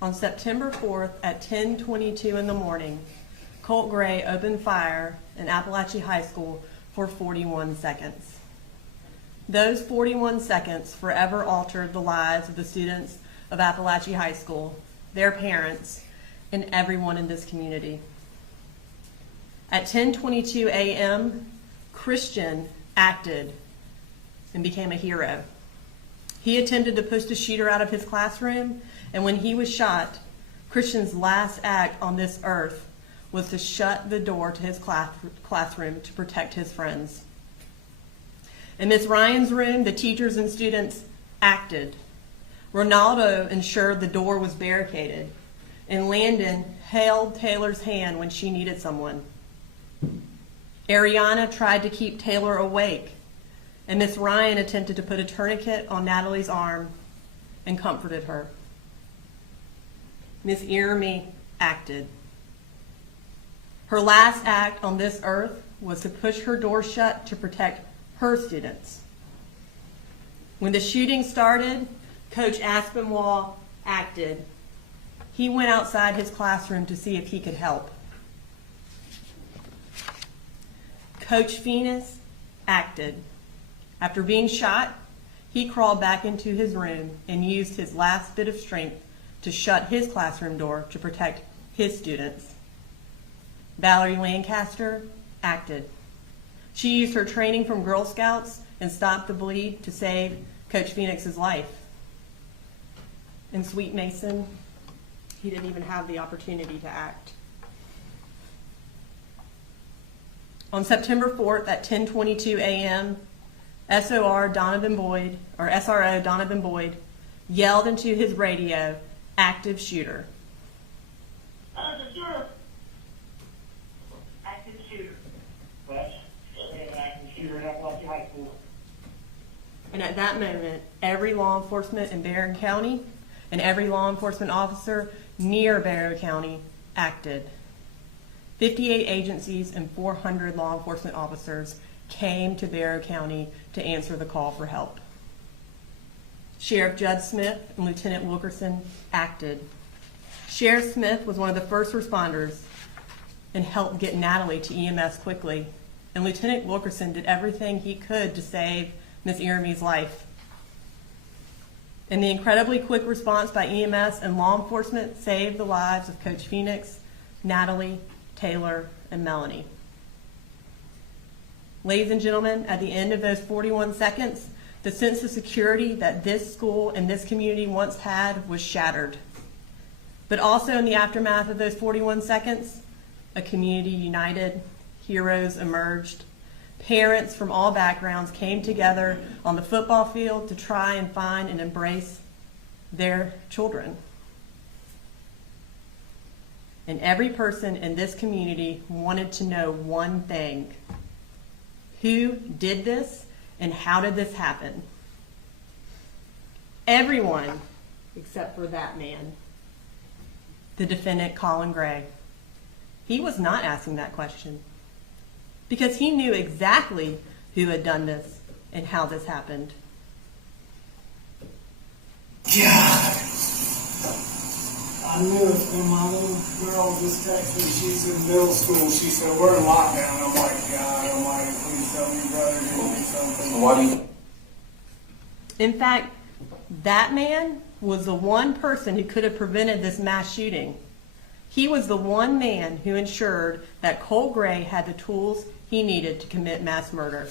On September 4th at 10:22 in the morning, Colt Gray opened fire in Apalachee High School for 41 seconds. Those 41 seconds forever altered the lives of the students of Apalachee High School, their parents, and everyone in this community. At 10:22 a.m., Christian acted and became a hero. He attempted to push the shooter out of his classroom, and when he was shot, Christian's last act on this earth was to shut the door to his classroom to protect his friends. In Miss Ryan's room, the teachers and students acted. Ronaldo ensured the door was barricaded, and Landon held Taylor's hand when she needed someone. Ariana tried to keep Taylor awake, and Miss Ryan attempted to put a tourniquet on Natalie's arm and comforted her. Miss Irmy acted. Her last act on this earth was to push her door shut to protect her students. When the shooting started, Coach Aspinwall acted. He went outside his classroom to see if he could help. Coach Phoenix acted. After being shot, he crawled back into his room and used his last bit of strength to shut his classroom door to protect his students. Valerie Lancaster acted. She used her training from Girl Scouts and stopped the bleed to save Coach Phoenix's life. And Sweet Mason, he didn't even have the opportunity to act. On September 4th at 10:22 a.m., SRO Donovan Boyd yelled into his radio, "Active shooter." Active shooter. Active shooter. What? Active shooter at Apalachee High School. And at that moment, every law enforcement in Barron County and every law enforcement officer near Barron County acted. 58 agencies and 400 law enforcement officers came to Barrow County to answer the call for help. Sheriff Judd Smith and Lieutenant Wilkerson acted. Sheriff Smith was one of the first responders and helped get Natalie to EMS quickly, and Lieutenant Wilkerson did everything he could to save Miss Irmy's life. And the incredibly quick response by EMS and law enforcement saved the lives of Coach Phoenix, Natalie, Taylor, and Melanie. Ladies and gentlemen, at the end of those 41 seconds, the sense of security that this school and this community once had was shattered. But also in the aftermath of those 41 seconds, a community united, heroes emerged. Parents from all backgrounds came together on the football field to try and find and embrace their children. And every person in this community wanted to know one thing: who did this and how did this happen? Everyone except for that man, the defendant Colin Gray. He was not asking that question because he knew exactly who had done this and how this happened. God. I knew it when my little girl just texted me. She's in middle school. She said, "We're in lockdown." I'm like, God Almighty, please tell me, brother, give me something. Why do you? In fact, that man was the one person who could have prevented this mass shooting. He was the one man who ensured that Colt Gray had the tools he needed to commit mass murder.